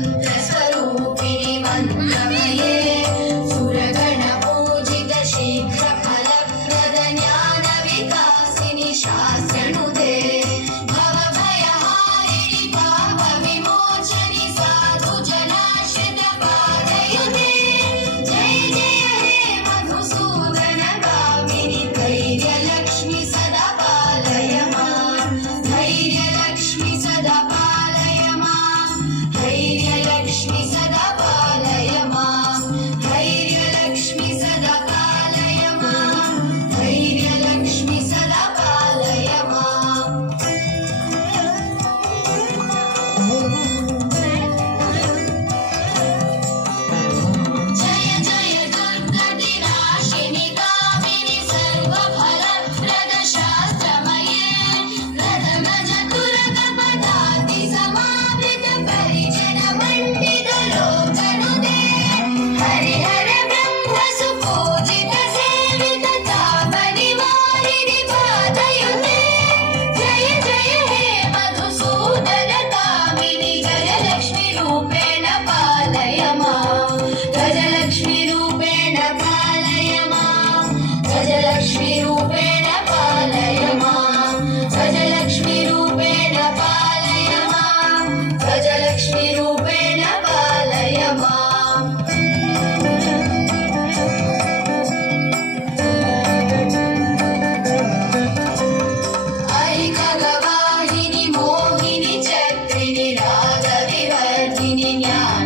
मन्त्रस्वरूपिणि मन्त्रमये सुरगणपूजित शीघ्रफलप्रद ज्ञानविकासिनि शास्त्रनुते भवभयहारिणि पापविमोचनि साधुजनाश्रितपादयुते जय जय हे मधुसूदनगामिनि धैर्यलक्ष्मि सदा पालय मां धैर्यलक्ष्मि सदा पालय मां धैर्यलक्ष्मि सदा पालय मां धैर्यलक्ष्मि सदा पालय मां धैर्यलक्ष्मि सदा पालय मां जय जय दुर्गतिनाशिनि कामिनि सर्वफलप्रद शास्त्रमये प्रथम चतुरकपदाति समावृत परिजनमण्डित लोकनुते हरिहर ब्रह्म सुपूजित सेवित तापनिवारिणि पादयुते जय जय हे मधुसूदन कामिनि गजलक्ष्मी रूपेण पालय मां गजलक्ष्मी रूपेण पालय मां गजलक्ष्मी रूपेण पालय मां गजलक्ष्मी रूपेण पालय मां गजलक्ष्मी रूपेण पालय मां ऐकगवाहिनि मोहिनि चक्रिणि रागविवर्धिनि ज्ञान